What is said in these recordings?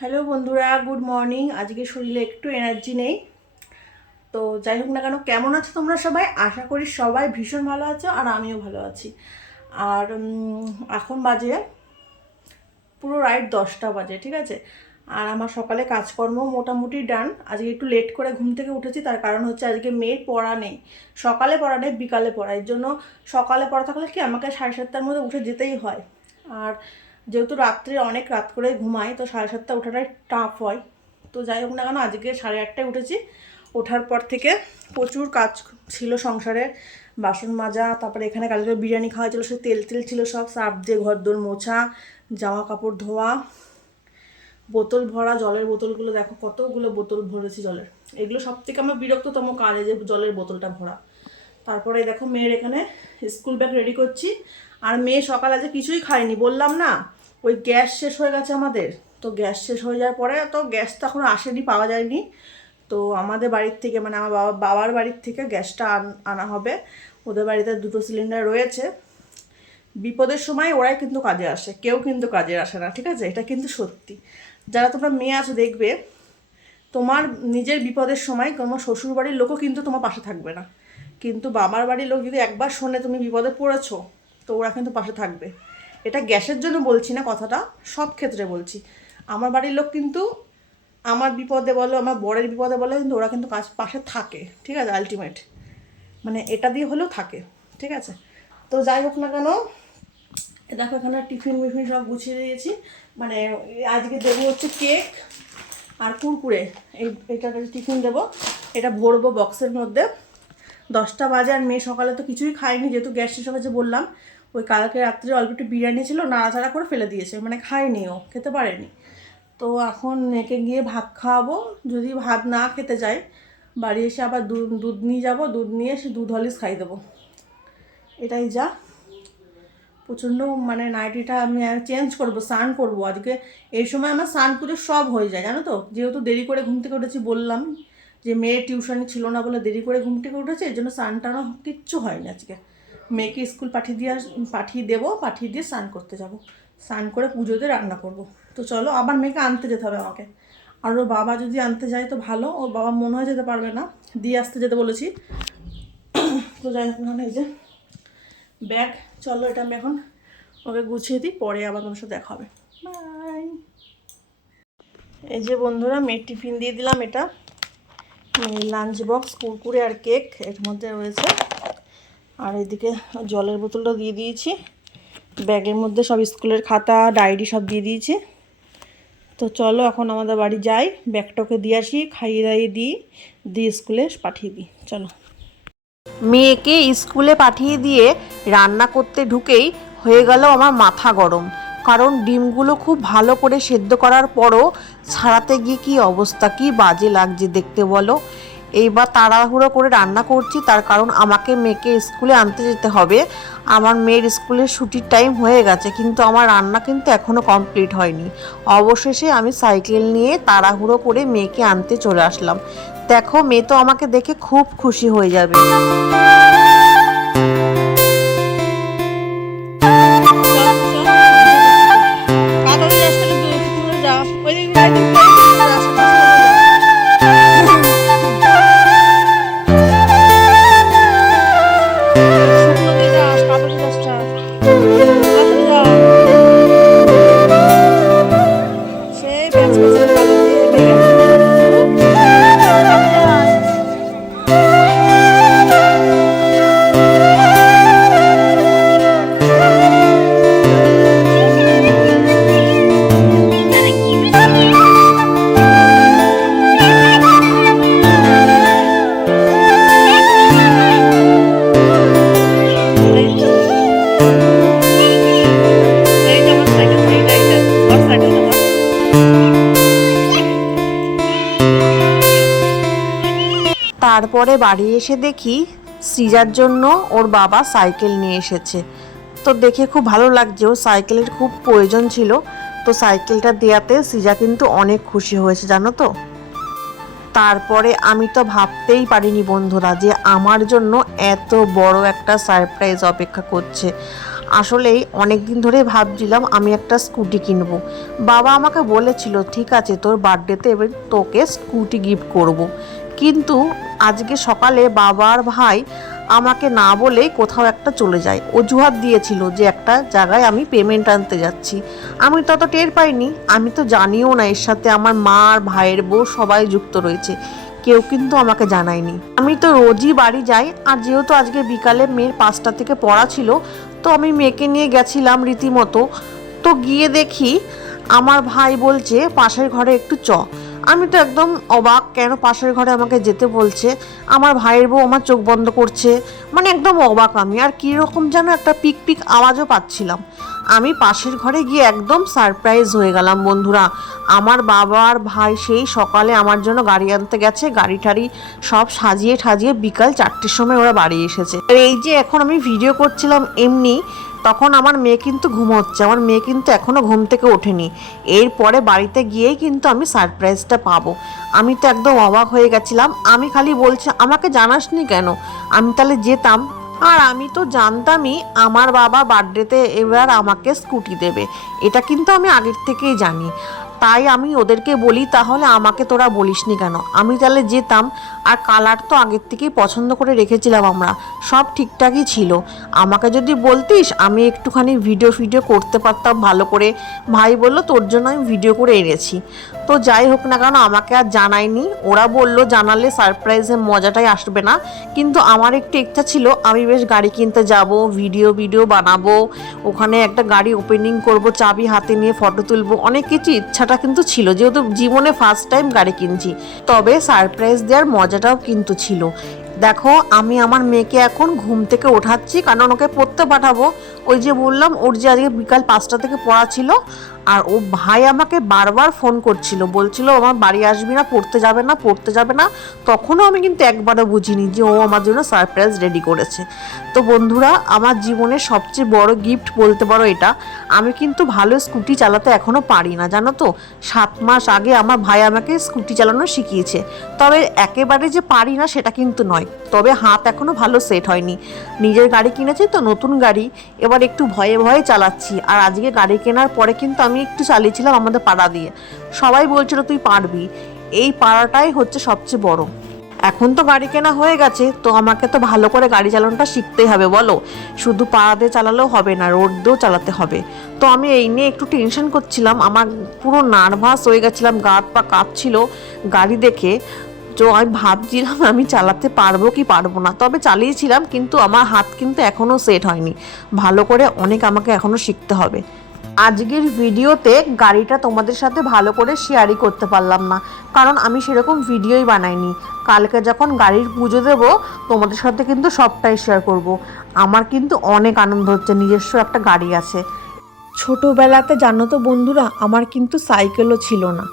Hello বন্ধুরা, good morning. আজকে শরীরে একটু এনার্জি নেই, তো যাই হোক না কেন, কেমন আছো তোমরা সবাই? আশা করি সবাই ভীষণ ভালো আছো, আর আমিও ভালো আছি। আর এখন বাজে পুরো রাইট 10টা বাজে, ঠিক আছে। আর আমার সকালে কাজকর্ম মোটামুটি ডান। আজকে একটু লেট করে ঘুম থেকে উঠেছি, তার কারণ হচ্ছে আজকে মেয়ের পড়া নেই। সকালে পড়া নেই, বিকালে পড়া। এর জন্য সকালে পড়া থাকলে কি আমাকে 7:30টার মধ্যে উঠে যেতেই হয়। আর যেহেতু রাত্রে অনেক রাত করে ঘুমাই, তো 7:30 ওঠাটাই টাফ হয়। তো যাই হোক না কেন, আজকে 8:30টায় উঠেছি। ওঠার পর থেকে প্রচুর কাজ ছিল সংসারে, বাসন মাজা, তারপরে এখানে কালকে বিরিয়ানি খাওয়া ছিল, সে তেল তেল ছিল, সব সার্ফ দিয়ে ঘরদোর মোছা, জামা কাপড় ধোয়া, বোতল ভরা, জলের বোতলগুলো দেখো কতগুলো বোতল ভরেছি জলের। এগুলো সব থেকে আমার বিরক্ততম কাজ, এই যে জলের বোতলটা ভরা। তারপরে দেখো মেয়ের এখানে স্কুল ব্যাগ রেডি করছি। আর মেয়ে সকালে আজ কিছুই খায়নি, বললাম না ওই গ্যাস শেষ হয়ে গেছে আমাদের। তো গ্যাস শেষ হয়ে যাওয়ার পরে তো গ্যাস তো এখনো আসেনি, পাওয়া যায়নি। তো আমাদের বাড়ির থেকে, মানে আমার বাবার বাড়ির থেকে গ্যাসটা আনা হবে। ওদের বাড়িতে 2টো সিলিন্ডার রয়েছে। বিপদের সময় ওরাই কিন্তু কাজে আসে, কেউ কিন্তু কাজে আসে না, ঠিক আছে? এটা কিন্তু সত্যি। যারা তোমরা মেয়ে আছো দেখবে, তোমার নিজের বিপদের সময় তোমার শ্বশুর বাড়ির লোকও কিন্তু তোমার পাশে থাকবে না, কিন্তু বাবার বাড়ির লোক যদি একবার শোনে তুমি বিপদে পড়েছো, তো ওরা কিন্তু পাশে থাকবে। এটা গ্যাসের জন্য বলছি না কথাটা, সব ক্ষেত্রে বলছি। আমার বাড়ির লোক কিন্তু আমার বিপদে বলো, আমার বরের বিপদে বলো, কিন্তু ওরা কিন্তু পাশে থাকে, ঠিক আছে? আলটিমেট মানে এটা দিয়ে হলেও থাকে, ঠিক আছে? তো যাই হোক না কেন, দেখো এখানে টিফিন মিফিন সব গুছিয়ে দিয়েছি। মানে আজকে দেবো হচ্ছে কেক আর কুরকুরে। এটা টিফিন দেবো, এটা ভরবো বক্সের মধ্যে। 10টা বাজে, আর মেয়ে সকালে তো কিছুই খায়নি, যেহেতু গ্যাস শেষ হয়েছে বললাম। ওই কালকে রাত্রে অল্প একটু বিরিয়ানি ছিল, নাড়াচাড়া করে ফেলে দিয়েছে, মানে খায়নি, ও খেতে পারেনি। তো এখন মেয়েকে গিয়ে ভাত খাওয়াবো। যদি ভাত না খেতে চাই, বাড়ি এসে আবার দুধ নিয়ে যাবো, দুধ নিয়ে এসে দুধ হলিস খাই দেবো। এটাই যা। প্রচণ্ড মানে নাইটিটা আমি চেঞ্জ করবো, স্নান করবো আজকে। এই সময় আমার স্নান পুজো সব হয়ে যায়, জানো তো। যেহেতু দেরি করে ঘুম থেকে উঠেছি, বললাম যে মেয়ের টিউশনি ছিল না বলে দেরি করে ঘুম থেকে উঠেছে, এর জন্য স্নান টানো কিচ্ছু হয়নি আজকে। মেয়েকে স্কুল পাঠিয়ে দেবো, পাঠিয়ে দিয়ে স্নান করতে যাব। স্নান করে পুজোতে রান্না করব। তো চলো, আবার মেয়েকে আনতে যেতে হবে আমাকে। আর ওর বাবা যদি আনতে যায় তো ভালো, ওর বাবা মনে হয় যেতে পারবে না, দিয়ে আসতে যেতে বলেছি। তো যাই হোক, এই যে ব্যাগ, চলো এটা আমি এখন ওকে গুছিয়ে দিই, পরে আবার তোমার সাথে দেখা হবে। বাই। এই যে বন্ধুরা, মেয়ের টিফিন দিয়ে দিলাম। এটা লাঞ্চ বক্স, কুরকুরে আর কেক এর মধ্যে রয়েছে। আর এদিকে জলের বোতলটা দিয়ে দিয়েছি। ব্যাগের মধ্যে সব স্কুলের খাতা, ডায়েরি সব দিয়ে দিয়েছি। তো চলো এখন আমাদের বাড়ি যাই, ব্যাগটাকে দিয়ে আসি, খাইয়ে দাইয়ে দিয়ে স্কুলে পাঠিয়ে দিই। চলো। মেয়েকে স্কুলে পাঠিয়ে দিয়ে রান্না করতে ঢুকেই হয়ে গেল আমার মাথা গরম। কারণ ডিমগুলো খুব ভালো করে সেদ্ধ করার পরও ছাড়াতে গিয়ে কী অবস্থা, কী বাজে লাগছে দেখতে বলো। এইবার তাড়াহুড়ো করে রান্না করছি, তার কারণ আমাকে মেয়েকে স্কুলে আনতে যেতে হবে। আমার মেয়ের স্কুলের ছুটির টাইম হয়ে গেছে, কিন্তু আমার রান্না কিন্তু এখনও কমপ্লিট হয়নি। অবশেষে আমি সাইকেল নিয়ে তাড়াহুড়ো করে মেয়েকে আনতে চলে আসলাম। দেখো, মেয়ে তো আমাকে দেখে খুব খুশি হয়ে যাবে। তারপরে বাড়ি এসে দেখি সৃজার জন্য ওর বাবা সাইকেল নিয়ে এসেছে। তো দেখে খুব ভালো লাগছে, ওর সাইকেলের খুব প্রয়োজন ছিল। তো সাইকেলটা দেওয়াতে সৃজা কিন্তু অনেক খুশি হয়েছে, জানো তো। তারপরে আমি তো ভাবতেই পারিনি বন্ধুরা যে আমার জন্য এত বড় একটা সারপ্রাইজ অপেক্ষা করছে। আসলেই অনেক দিন ধরে ভাবছিলাম আমি একটা স্কুটি কিনবো। বাবা আমাকে বলেছিল ঠিক আছে তোর বার্থডেতে এবার তোকে স্কুটি গিফট করব। কিন্তু আজকে সকালে বাবা আর ভাই আমাকে না বলেই কোথাও একটা চলে যায়, অজুহাত দিয়েছিল যে একটা জায়গায় আমি পেমেন্ট আনতে যাচ্ছি। আমি তত টের পাইনি, আমি তো জানিও না এর সাথে আমার মা আর ভাইয়ের বউ সবাই যুক্ত রয়েছে, কেউ কিন্তু আমাকে জানায়নি। আমি তো রোজই বাড়ি যাই, আর যেহেতু আজকে বিকালে মেয়ের 5টা থেকে পড়া ছিল, তো আমি মেয়েকে নিয়ে গেছিলাম রীতিমতো। তো গিয়ে দেখি আমার ভাই বলছে পাশের ঘরে একটু চ। আমি তো একদম অবাক, কেন পাশের ঘরে আমাকে যেতে বলছে। আমার ভাইয়ের বউ আমার চোখ বন্ধ করছে, মানে একদম অবাক আমি। আর কীরকম যেন একটা পিক পিক আওয়াজও পাচ্ছিলাম। আমি পাশের ঘরে গিয়ে একদম সারপ্রাইজ হয়ে গেলাম বন্ধুরা। আমার বাবা আর ভাই সেই সকালে আমার জন্য গাড়ি আনতে গেছে, গাড়ি টাড়ি সব সাজিয়ে ঠাজিয়ে বিকাল 4টের সময় ওরা বাড়ি এসেছে। আর এই যে এখন আমি ভিডিও করছিলাম এমনি, তখন আমার মেয়ে কিন্তু ঘুমোচ্ছে, আমার মেয়ে কিন্তু এখনও ঘুম থেকে ওঠেনি। এরপরে বাড়িতে গিয়েই কিন্তু আমি সারপ্রাইজটা পাবো। আমি তো একদম অবাক হয়ে গেছিলাম। আমি খালি বলছি আমাকে জানাসনি কেন, আমি তাহলে যেতাম। আর আমি তো জানতামই আমার বাবা বার্থডেতে এবার আমাকে স্কুটি দেবে, এটা কিন্তু আমি আগের থেকেই জানি। তাই আমি ওদেরকে বলি তাহলে আমাকে তোরা বলিসনি কেন, আমি তাহলে যেতাম। আর কালার তো আগের থেকেই পছন্দ করে রেখেছিলাম আমরা, সব ঠিকঠাকই ছিল। আমাকে যদি বলতিস আমি একটুখানি ভিডিও করতে পারতাম ভালো করে। ভাই বললো তোর জন্য আমি ভিডিও করে এনেছি। তো যাই হোক না কেন আমাকে আর জানায়নি, ওরা বললো জানালে সারপ্রাইজের মজাটাই আসবে না। কিন্তু আমার একটু ইচ্ছা ছিল আমি বেশ গাড়ি কিনতে যাব, ভিডিও বানাবো, ওখানে একটা গাড়ি ওপেনিং করব, চাবি হাতে নিয়ে ফটো তুলবো, অনেক কিছু ইচ্ছাটা কিন্তু ছিল, যেহেতু জীবনে ফার্স্ট টাইম গাড়ি কিনছি। তবে সারপ্রাইজ দেওয়ার মজাটাও কিন্তু ছিল। দেখো আমি আমার মেয়েকে এখন ঘুম থেকে ওঠাচ্ছি, কারণ ওকে পড়তে পাঠাবো। ওই যে বললাম ওর যে আজকে বিকাল 5টা থেকে পড়া ছিল, আর ও ভাই আমাকে বারবার ফোন করছিল, বলছিল আমার বাড়ি আসবি না, পড়তে যাবে না। তখনও আমি কিন্তু একবারও বুঝিনি যে ও আমার জন্য সারপ্রাইজ রেডি করেছে। তো বন্ধুরা আমার জীবনের সবচেয়ে বড় গিফট বলতে পারো এটা। আমি কিন্তু ভালো স্কুটি চালাতে এখনও পারি না জানো তো। 7 মাস আগে আমার ভাই আমাকে স্কুটি চালানো শিখিয়েছে। তবে একেবারে যে পারি না সেটা কিন্তু নয়, তবে হাত এখনও ভালো সেট হয়নি। নিজের গাড়ি কিনেছি তো, নতুন গাড়ি, এবার একটু ভয়ে ভয়ে চালাচ্ছি। আর আজকে গাড়ি কেনার পরে কিন্তু আমি একটু চালিয়েছিলাম আমাদের পাড়া দিয়ে, সবাই বলছিল তুই পারবি। এই পাড়াটাই হচ্ছে সবচেয়ে বড়। এখন তো গাড়ি কেনা হয়ে গেছে, তো আমাকে তো ভালো করে গাড়ি চালানোটা শিখতেই হবে বলো। শুধু পাড়াতে চালালেও হবে না, রোড দিয়েও চালাতে হবে। তো আমি এই নিয়ে একটু টেনশন করছিলাম, আমার পুরো নার্ভাস হয়ে গেছিলাম, গা হাত পা কাঁপছিল গাড়ি দেখে। তো আমি ভাবছিলাম আমি চালাতে পারবো কি পারবো না। তবে চালিয়েছিলাম, কিন্তু আমার হাত কিন্তু এখনও সেট হয়নি ভালো করে, অনেক আমাকে এখনও শিখতে হবে। আজকের ভিডিওতে গাড়িটা তোমাদের সাথে ভালো করে শেয়ারই করতে পারলাম না, কারণ আমি সেরকম ভিডিওই বানাইনি। কালকে যখন গাড়ির পুজো দেবো তোমাদের সাথে কিন্তু সবটাই শেয়ার করব। আমার কিন্তু অনেক আনন্দ হচ্ছে, নিজস্ব একটা গাড়ি আছে। ছোটোবেলাতে জানো তো বন্ধুরা আমার কিন্তু সাইকেলও ছিল না।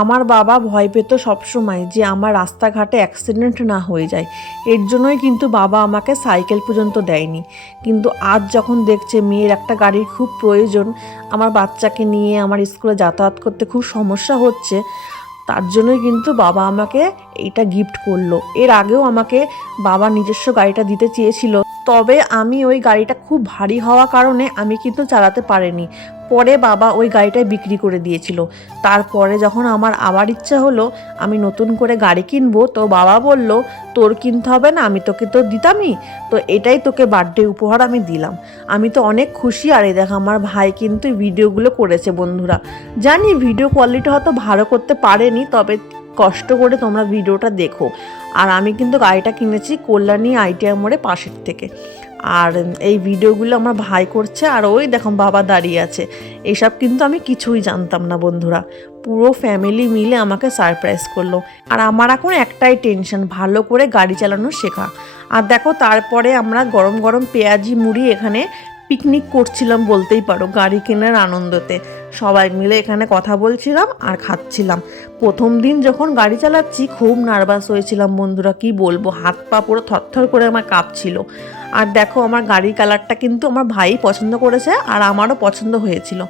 আমার বাবা ভয় পেত সবসময় যে আমার রাস্তাঘাটে অ্যাক্সিডেন্ট না হয়ে যায়, এর জন্যই কিন্তু বাবা আমাকে সাইকেল পর্যন্ত দেয়নি। কিন্তু আজ যখন দেখছে মেয়ের একটা গাড়ির খুব প্রয়োজন, আমার বাচ্চাকে নিয়ে আমার স্কুলে যাতায়াত করতে খুব সমস্যা হচ্ছে, তার জন্যই কিন্তু বাবা আমাকে এইটা গিফট করলো। এর আগেও আমাকে বাবা নিজস্ব গাড়িটা দিতে চেয়েছিল, তবে আমি ওই গাড়িটা খুব ভারী হওয়া কারণে আমি কিন্তু চালাতে পারিনি। পরে বাবা ওই গাড়িটা বিক্রি করে দিয়েছিল। তারপরে যখন আমার আবার ইচ্ছা হলো আমি নতুন করে গাড়ি কিনবো, তো বাবা বলল তোর কিনতে হবে না, আমি তোকে তো দিতামই, তো এটাই তোকে বার্থডে উপহার আমি দিলাম। আমি তো অনেক খুশি। আর এই দেখো আমার ভাই কিন্তু ভিডিওগুলো করেছে বন্ধুরা। জানি ভিডিও কোয়ালিটি হয়তো ভালো করতে পারেনি, তবে কষ্ট করে তোমরা ভিডিওটা দেখো। আর আমি কিন্তু গাড়িটা কিনেছি কল্যাণী ITI মোড়ে পাশের থেকে। আর এই ভিডিওগুলো আমার ভাই করছে, আর ওই দেখো বাবা দাঁড়িয়ে আছে। এসব কিন্তু আমি কিছুই জানতাম না বন্ধুরা, পুরো ফ্যামিলি মিলে আমাকে সারপ্রাইজ করলো। আর আমার এখন একটাই টেনশন, ভালো করে গাড়ি চালানো শেখা। আর দেখো তারপরে আমরা গরম গরম পেঁয়াজি মুড়ি এখানে পিকনিক করছিলাম বলতেই পারো, গাড়ি কেনার আনন্দতে সবাই মিলে এখানে কথা বলছিলাম আর খাচ্ছিলাম। প্রথম দিন যখন গাড়ি চালাচ্ছি খুব নার্ভাস হয়েছিলাম বন্ধুরা, কি বলবো, হাত পা পুরো থরথর করে আমার কাঁপছিল। আর দেখো আমার গাড়ির কালারটা কিন্তু আমার ভাই পছন্দ করেছে, আর আমারও পছন্দ হয়েছিল।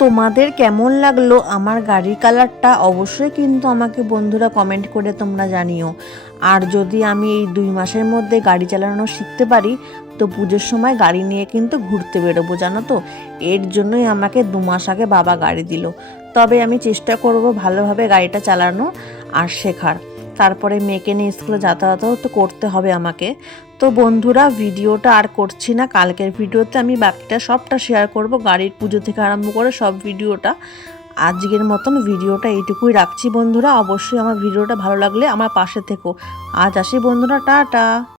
তোমাদের কেমন লাগলো আমার গাড়ির কালারটা অবশ্যই কিন্তু আমাকে বন্ধুরা কমেন্ট করে তোমরা জানিও। আর যদি আমি এই 2 মাসের মধ্যে গাড়ি চালানো শিখতে পারি তো পুজোর সময় গাড়ি নিয়ে কিন্তু ঘুরতে বেরোবো, জানো তো। এর জন্যই আমাকে 2 মাস আগে বাবা গাড়ি দিল। তবে আমি চেষ্টা করব ভালোভাবে গাড়িটা চালানো আর শেখার। তারপরে মেয়েকে নিয়ে স্কুলে যাতায়াতও তো করতে হবে আমাকে। তো বন্ধুরা, ভিডিওটা আর করছি না, কালকের ভিডিওতে আমি বাকিটা সবটা শেয়ার করব, গাড়ির পুজো থেকে আরম্ভ করে সব ভিডিওটা। আজকের মতন ভিডিওটা এইটুকুই রাখছি বন্ধুরা। অবশ্যই আমার ভিডিওটা ভালো লাগলে আমার পাশে থেকো। আজ আসি বন্ধুরা, টাটা।